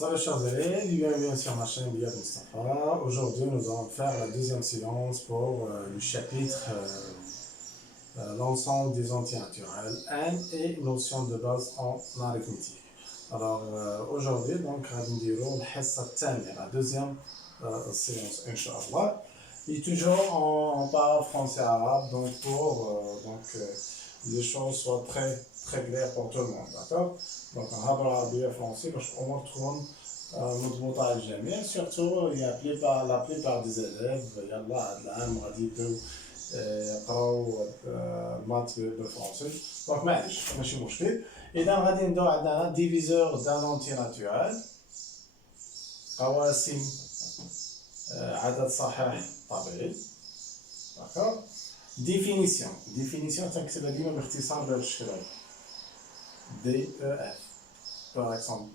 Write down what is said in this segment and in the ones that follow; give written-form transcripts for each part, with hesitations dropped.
Salut chers élèves, bienvenue sur ma chaîne Biad Mustafa. Aujourd'hui, nous allons faire la deuxième séance pour le chapitre l'ensemble des entiers naturels 1 et notions de base en arithmétique. Alors aujourd'hui, donc, la deuxième séance, Inch'Allah. Et toujours en parle français-arabe, donc pour les choses soient très claires pour tout le monde, d'accord? Donc on va parler français parce qu'on retrouve مضبوطة على الجميع surtout la plupart des élèves يلا هاد العام غادي يبداو يقراو المات بالفرنسي دونك معليش ماشي مشكل. إذا غادي نبداو عندنا ديفيزور دان اونتي ناتورال قواسم عدد صحيح طبيعي داكور. ديفينيسيون تنكتبها ديما باختصار بهذا الشكل هذا DEF par exemple,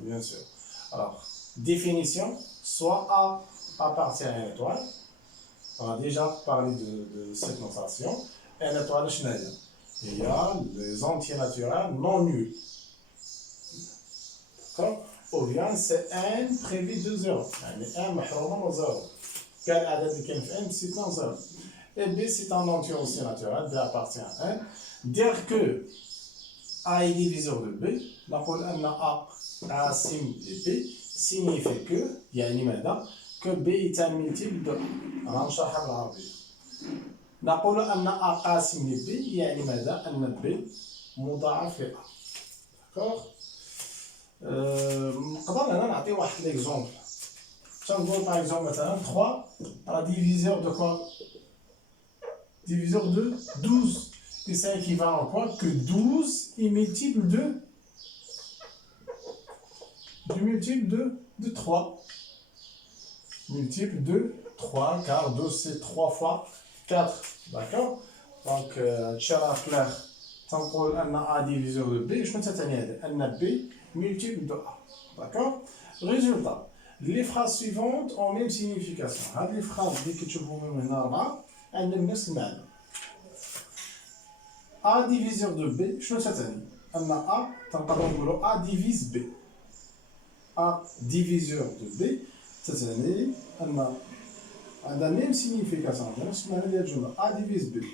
bien sûr. Alors, définition, soit A appartient à une étoile. On a déjà parlé de cette notation. Une étoile chenille. Il y a les entiers naturels non nuls. D'accord? Ou bien c'est 1 prévu de 0. يعني 1 محروم من 0. Quel عدد اللي كاين في 1 c'est 0. Et B c'est un entier aussi naturel. B appartient à 1. Dire que A est diviseur de B, نقول أن A قاسم ل B signifie que B est un multiple de A. غنشرحها بالعربية. نقول أن A قاسم ل B يعني ماذا؟ أن B مضاعف ل A. d'accord. نقدر هنا نعطي واحد ليكزومبل. تنقول par exemple مثلا 3 راه diviseur de quoi? Diviseur de 12. Et c'est équivalent à quoi? Que 12 est multiple de 3. Multiple de 3, car 12 c'est 3 fois 4. D'accord? Donc, tchara clair, tant qu'on a A diviseur de B, je me dis B multiple de A. D'accord? Résultat, les phrases suivantes ont même signification. Les phrases que tu vois maintenant, elles ont le même. A diviseur de B, شنو تتعني؟ أن A تنقدروا نقولوا A divise B. A diviseur de B تتعني أن عندها ميم سينيفيكاسيون نفس المعنى ديال الجملة A divise B.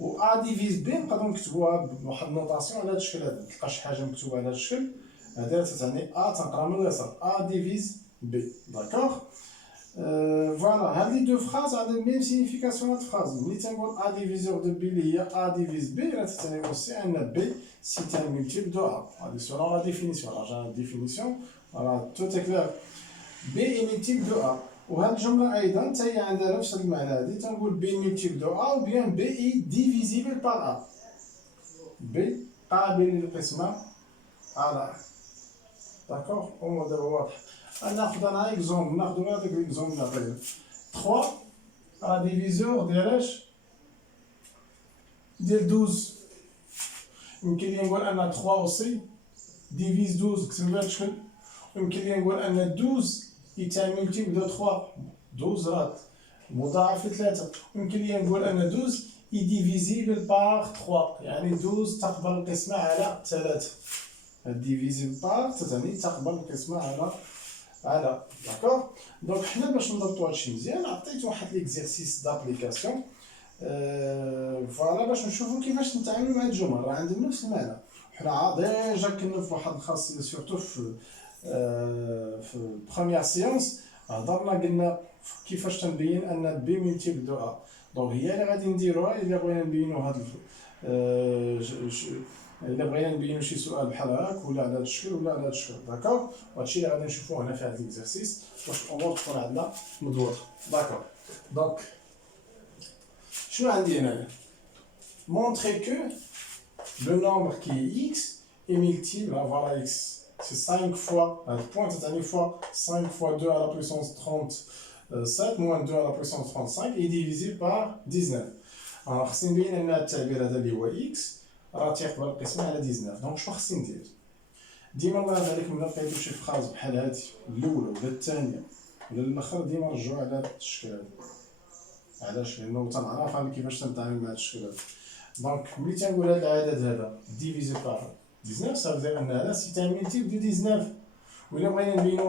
و A divise B نقدروا نكتبوها بواحد النوطاسيون على هذا الشكل هذا، متلقاش شي حاجة مكتوبة على هذا الشكل، هذا تتعني A تنقرا من اليسار A divise B. d'accord. Voilà, les deux phrases ont la même signification de phrase. A diviseur de B, il y a A divise B, là c'est aussi un B, c'est un multiple de A. Selon la définition, alors j'ai la définition, voilà, tout est clair. B est multiple de A. وهاد الجملة أيضا تاهي عندها نفس المعنى هادي تنقول B multiple de A ou bien B est divisible par A. B قابل للقسمة على A. d'accord. هو دابا واضح. ناخذ انا اكزومبل، ناخذ هذاك الاكزومبل نعطيه 3 راه ديفيزور ديال اش؟ ديال 12. يمكن لي نقول ان 3 اوسي ديفيز 12 كتب بهذا الشكل. يمكن لي نقول ان 12 يتعني ملتيبل دو 3 12 راه مضاعف ل 3. يمكن لي نقول ان 12 يديفيزيبل بار 3 يعني 12 تقبل القسمة على 3. ديفيزيبل بار تتعني تقبل القسمة على d'accord. donc حنا باش نضبطوا هادشي مزيان عطيت واحد ليكزيرسيس دابليكاسيون فوالا باش نشوفوا كيفاش نتعاملوا مع هاد الجمل راه عندهم نفس المعنى. حنا ديجا كنا في واحد الخاصيه سورتو في بروميير سيونس هضرنا قلنا كيفاش تنبين ان بي ملتيبل دو ا. دونك هي اللي غادي نديروها الا بغينا نبينوا هاد إلا بغينا نبينو شي سؤال بحال هاك ولا على هذا الشكل ولا على هذا الشكل داكور. وهادشي اللي غادي نشوفوه هنا في هاد ليكزيرسيس باش الامور تكون عندنا مضبوطه داكور. دونك شنو عندي هنايا؟ montrer que le nombre qui est x est multiple voilà x c'est 5 fois هاد البوان تتعني fois 5 fois 2 à la puissance 37 moins 2 à la puissance 35 est divisé par 19. alors خصني نبين ان التعبير هذا اللي هو x راه تيقبل القسمة على 19. دونك شنو خصني ندير؟ ديما الله يرضي عليكم ملي لقيتو شي فراز بحال هادي الاولى ولا الثانيه ولا الاخر ديما رجعوا على هاد الشكل هذا. علاش؟ لانه تنعرف كيفاش تنتعامل مع هاد الشكل هذا. دونك ملي تنقول هاد العدد هذا ديفيزي بار 19 ça veut dire ان هذا سي ان ملتيبل دو 19 وإلا بغينا نبينو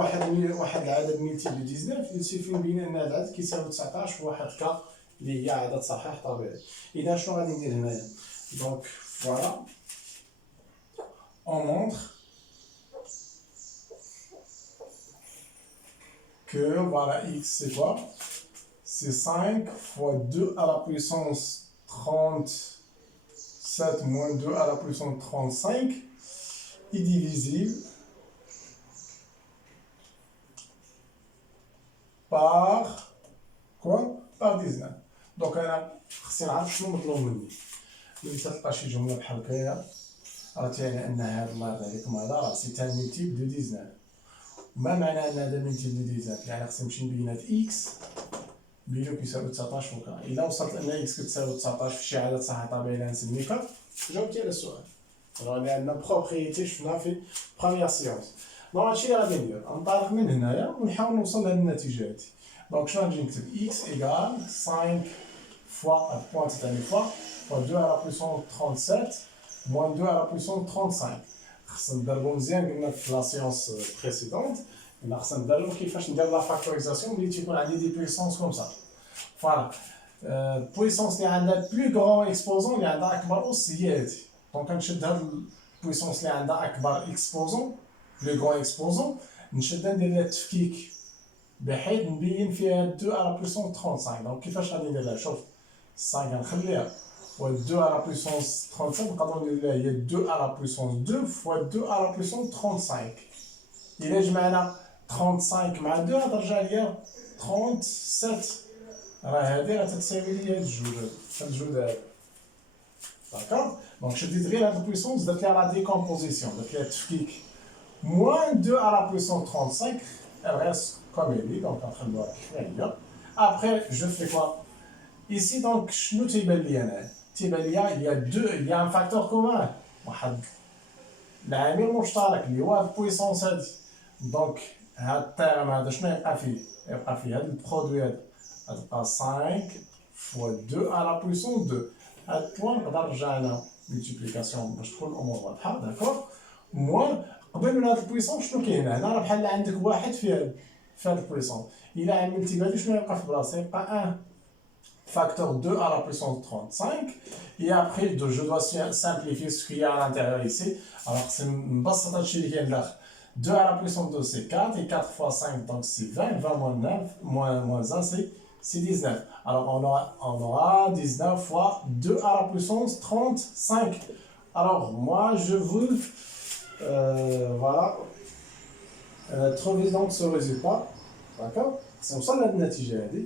واحد العدد ملتيبل 19 يلسيفي نبين أن هذا العدد كيساوي 19 في واحد كا اللي هي عدد صحيح طبيعي. إذا شنو غادي ندير هنايا؟ دونك فوالا on montre que voilà x c'est quoi? C'est 5 fois 2 à la puissance 37 moins 2 à la puissance 35 est divisible par quoi? Par 19. Donc أنا خصني نعرف شنو مطلوب مني. ملي تلقى شي جملة بحال هكايا راه تعني أن هاد الله يرضي عليكم هذا راه سي ان ملتيبل دو 19. ما معنى أن هذا ملتيبل دو 19؟ يعني خصني نمشي نبين هاد إكس بينو كيساوي 19 فوق. إلا وصلت أن إكس كتساوي 19 في شي عدد صحيح طبيعي اللي غنسميه كا جاوبتي على السؤال. راه عندنا بروبريتي شفنا في بروميير سيونس. دونك هادشي اللي غادي ندير ننطلق من هنايا ونحاول نوصل لهاد النتيجة هادي. دونك شنو غنجي نكتب إكس إيكال 5 fois à point cette année fois 2 à la puissance 37 moins 2 à la puissance 35. خصنا ندربو مزيان قلنا في لا سيونس بريسيدونت قلنا خصنا ندربو كيفاش ندير لا فاكتوريزاسيون ملي تيكون عندي دي بويسونس كوم سا. فوالا بويسونس اللي عندها بلو غران اكسبوزون اللي عندها اكبر اس هي هادي. دونك كنشد هاد البويسونس اللي عندها اكبر اكسبوزون بلو غران اكسبوزون نشدها ندير ليها التفكيك بحيث نبين فيها 2 à la puissance 35. دونك كيفاش غادي ندير لها؟ شوف 5 غنخليها و 2 à la puissance 35 نقدروا ندير لها هي 2 à la puissance 2 fois 2 à la puissance 35. إلا جمعنا 35 مع 2 غترجع ليا 37. راه هادي راه تتساوي ليا هاد الجوج هادي. داكوغ. دونك شديت غير هاد البويسونس درت ليها لا ديكومبوزيسيون درت ليها التفكيك موان 2 à la puissance 35 elle reste comme elle est. Donc نخلوها كيف هي. Après je fais quoi? Ici donc شنو تيبان لي انا؟ تيبان لي il y a deux il y a un facteur commun واحد العامل مشترك اللي هو البويسونس هادي. دونك هاد التيرم هذا شنو يبقى فيه؟ يبقى فيه هاد البرودوي هذا غتبقى 5 fois 2 à la puissance 2. هاد البوان نقدر نرجع لها ملتيبليكاسيون باش تكون الامور واضحه. داكوغ. موان قبل من هاد البويسونس شنو كاين هنا؟ راه بحال عندك واحد في هاد البويسونس. إلا عملتي بهادي شنو يبقى في بلاصه؟ يبقى 1 facteur 2 à la puissance 35. Et après, je dois simplifier ce qu'il y a à l'intérieur ici. Alors, c'est une basse de là. 2 à la puissance 2, c'est 4. Et 4 fois 5, donc c'est 20. 20 moins 9, moins 1, c'est 19. Alors, on aura 19 fois 2 à la puissance 35. Alors, moi, je veux voilà, trouver donc ce résultat. D'accord? C'est comme ça la natija هذه.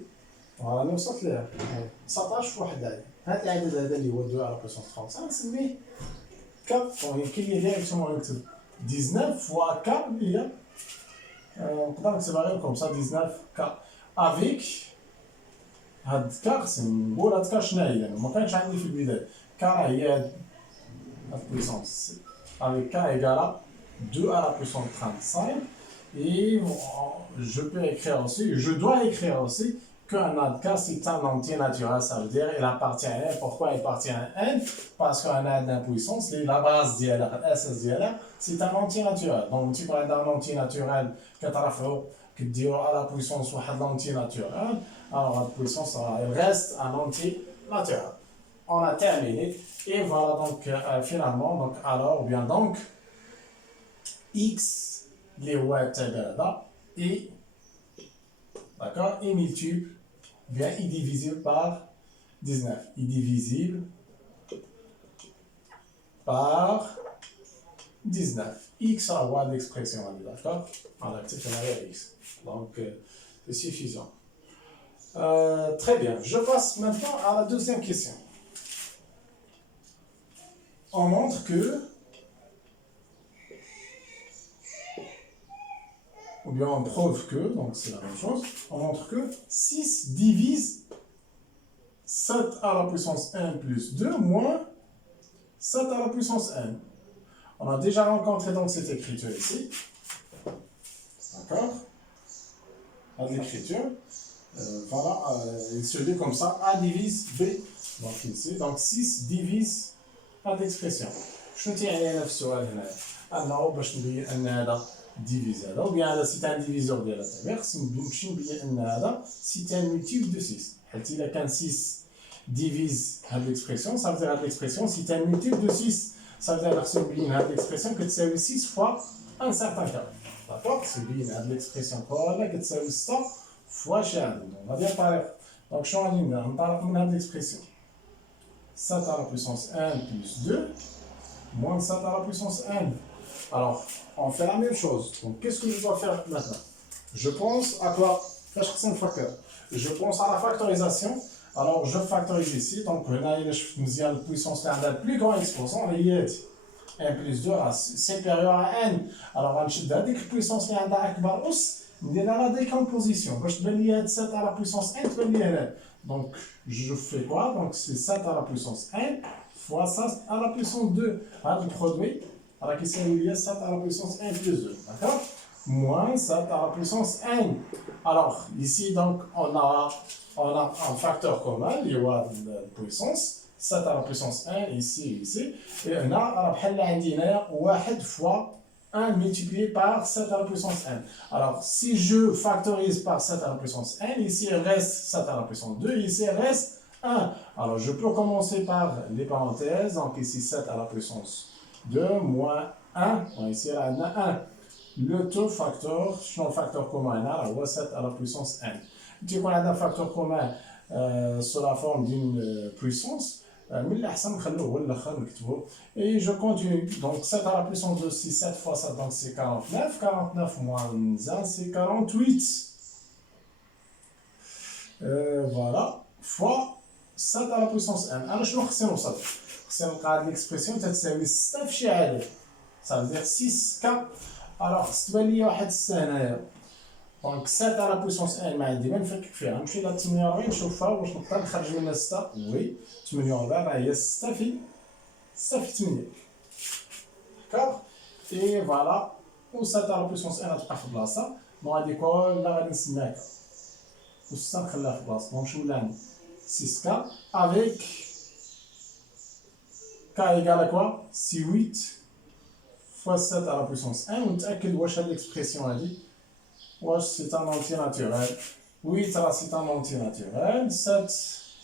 انا وصلت لها 19 في واحد العدد. هذا العدد هذا اللي هو 2 على بويسونس 35 نسميه ك. يمكن لي ديريكتومون نكتب 19 فوا ك اللي هي نقدر نكتبها غير كوم سا 19 ك افيك هاد ك. خصني نقول هاد ك شنو هي لأنه ما كانش عندي في البداية. ك راه هي هاد البويسونس افيك ك ايكال 2 à la puissance 35. Et je peux écrire aussi, je dois écrire aussi qu'un ADK c'est un entier naturel, ça veut dire il appartient à n. Pourquoi il appartient à n? Parce qu'un AD d'impuissance, la base d'ILR, SS d'ILR, c'est un entier naturel. Donc tu peux avoir un entier naturel que tu à la puissance ou un entier naturel, alors la puissance il reste un entier naturel. On a terminé et voilà donc finalement donc alors ou bien donc x les watts et d'accord est multiple bien est divisible par 19. Est divisible par 19. X à avoir l'expression, d'accord? On active la x. Donc c'est suffisant. Très bien. Je passe maintenant à la deuxième question. On montre que ou bien on prouve que, donc c'est la même chose, on montre que 6 divise 7 à la puissance n plus 2 moins 7 à la puissance n. On a déjà rencontré donc cette écriture ici. D'accord? À l'écriture. Voilà, il se dit comme ça, A divise B. Donc ici, donc 6 divise à l'expression. شنو تيعني هنا في السؤال هنا؟ أنه باش نبين أن هذا ديفيزي هذا، ou bien هذا سي ان ديفيزور ديال الطبيعة. خصني نمشي نبين أن هذا سي ان مولتيبل دو 6، حيت إلا كان 6 ديفيز هاد ليكسبرسيون ça veut dire هاد ليكسبرسيون سي ان مولتيبل دو 6، ça veut dire خصني نبين هاد ليكسبرسيون كتساوي 6 فوا ان سارتان كا. داكوغ، خصني نبين هاد ليكسبرسيون كلها كتساوي 6 فوا شي عدد. هادي هي الطريقة. دونك شنو غادي ندير؟ ننطلق من هاد ليكسبرسيون 7 à la puissance 1 plus 2 moins 7 à la puissance 1. Alors, on fait la même chose. Donc, qu'est-ce que je dois faire maintenant? Je pense à quoi? Je pense à la factorisation. Alors, je factorise ici. Donc, là, il y a la puissance la plus grand exposant. Il y a 1 plus 2 supérieur à n. Alors, on va dire que la puissance qui est la plus grande, on va la décomposition. Je vais 7 à la puissance 1. Donc, je fais quoi? Donc, c'est 7 à la puissance 1 fois 7 à la puissance 2. Le produit, alors qui c'est 7 à la puissance 1 plus 2. D'accord? Moins 7 à la puissance 1. Alors, ici, donc, on a un facteur commun, il y a la puissance, 7 à la puissance 1, ici. Et on a, 1 fois 1 multiplié par 7 à la puissance 1. Alors, si je factorise par 7 à la puissance 1, ici il reste 7 à la puissance 2, ici il reste 1. Alors, je peux commencer par les parenthèses. Donc, ici 7 à la puissance 2 moins 1. Donc, ici il y a 1. Le tout facteur, le facteur commun, là, 7 à la puissance 1. Tu vois, on a un facteur commun sous la forme d'une puissance. Et je continue. Donc 7 à la puissance de 6, 7 fois 7, donc c'est 49. 49 moins 1, c'est 48. Voilà. Fois 7 à la puissance 1. Alors, je vais vous montrer ça. C'est l'expression qui est 6 في عدد. Ça veut dire 6K. Alors, c'est لي واحد السنة. Donc 7 à la puissance 1 ما عندي ما نفكك فيها. نمشي ل 48 نشوفها واش نقدر نخرج منها 6. وي 48 راه هي 6 في 8. D'accord? Et voilà. و 7 à la puissance 1 غتبقى في بلاصة. دونك غادي كلها غادي نسميها ك. و 6 نخليها في بلاصة. دونك شنو ولا عندي 6K avec K égale à quoi? C'est 8 fois 7 à la puissance 1. ونتأكد واش هاد l'expression هادي واش c'est un entier naturel. 8 c'est un entier naturel. 7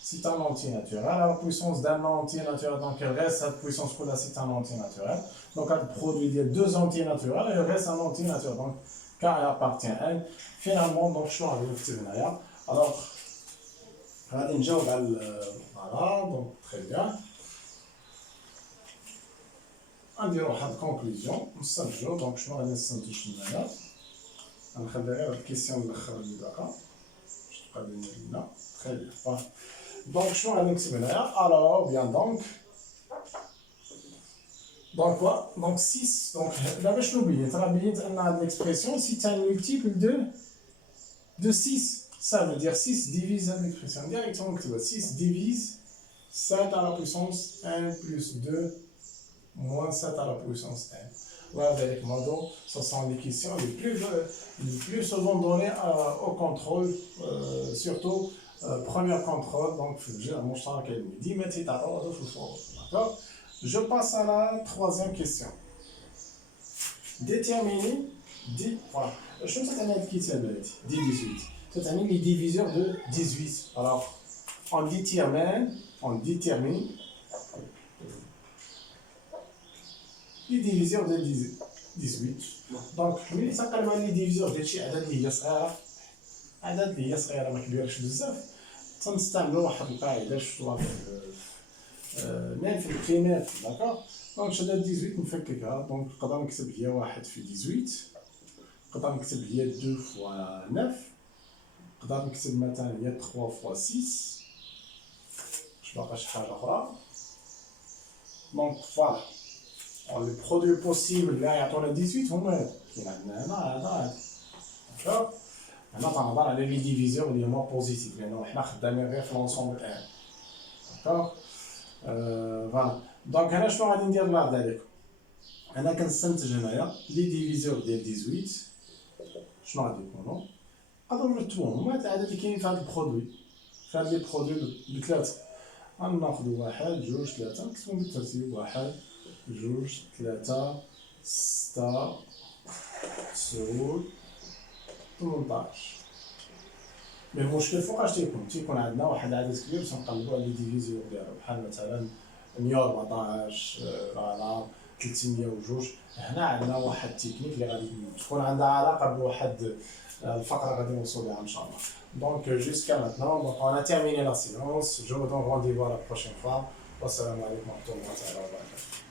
c'est un entier naturel. À la puissance d'un entier naturel, donc il reste cette puissance là, c'est un entier naturel. Donc elle produit deux entiers naturels et il reste un entier naturel. Donc K appartient à N. Finalement, donc je suis arrivé au terminal. Alors, voilà, donc très bien. On dirait une conclusion. Donc je suis arrivé au terminal. On va faire la question de l'Akha. Je te prends là. Très bien. Voilà. Donc, je suis à l'examen. Alors, bien donc quoi? Donc 6. Donc, là, je l'oublie. Tu as oublié l'expression si tu as un multiple de 6. Ça veut dire 6 divise l'expression. Directement, tu vois 6 divise 7 à la puissance 1 plus 2 moins 7 à la puissance 1. Voilà, avec Mado, ce sont les questions les plus souvent données au contrôle, surtout. Premier contrôle, donc j'ai mon champ qui me dit, mais c'est à d'accord. Je passe à la troisième question. Déterminer, voilà. Je me suis dit, qui 18. C'est-à-dire les diviseurs de 18. Alors, on détermine les diviseurs de 18. Donc, ça s'appelle les diviseurs de chez Adad Liasra. عدد اللي هي صغيره ما كبيرش بزاف تنستعملوا واحد القاعده شفتوها ميم في البريمير. داكوغ. دونك شاد 18 نفككها. دونك نقدر نكتب هي 1 في 18. نقدر نكتب هي 2 فوا 9. نقدر نكتب مثلا هي 3 فوا 6. باش باقا شي حاجه اخرى. دونك فوالا لي برودوي بوسيبل اللي يعطونا 18 هما كاين عندنا هنا هذا. داكوغ. هنا تنهضر على لي ديفيزيون اللي هما بوزيتيف لانه حنا خدامين غير في لونسومبل ان. داكوغ. فوالا. دونك هنا شنو غادي ندير بعد ذلك؟ انا كنستنتج هنايا لي ديفيزيون ديال 18 شنو غادي يكونوا؟ نقدروا نرتبوهم هما العدد اللي كاينين في هاد البرودوي. في هاد لي برودوي بثلاثه. غناخذوا 1 2 3 نكتبهم بالترتيب. 1 2 3 6 9 18. مي المشكل فوقاش تيكون عندنا واحد العدد كبير باش نقلبو على لي ديفيزيون ديالو، بحال مثلا 114 فوالا 302. هنا عندنا واحد التكنيك اللي غادي تكون عندها علاقه بواحد الفقره غادي نوصلوا ليها ان شاء الله. دونك جوسكا ماتنون دونك اون ا تيرميني لا سيونس. جو دون رونديفو لا بروشين فوا. والسلام عليكم ورحمه الله تعالى وبركاته.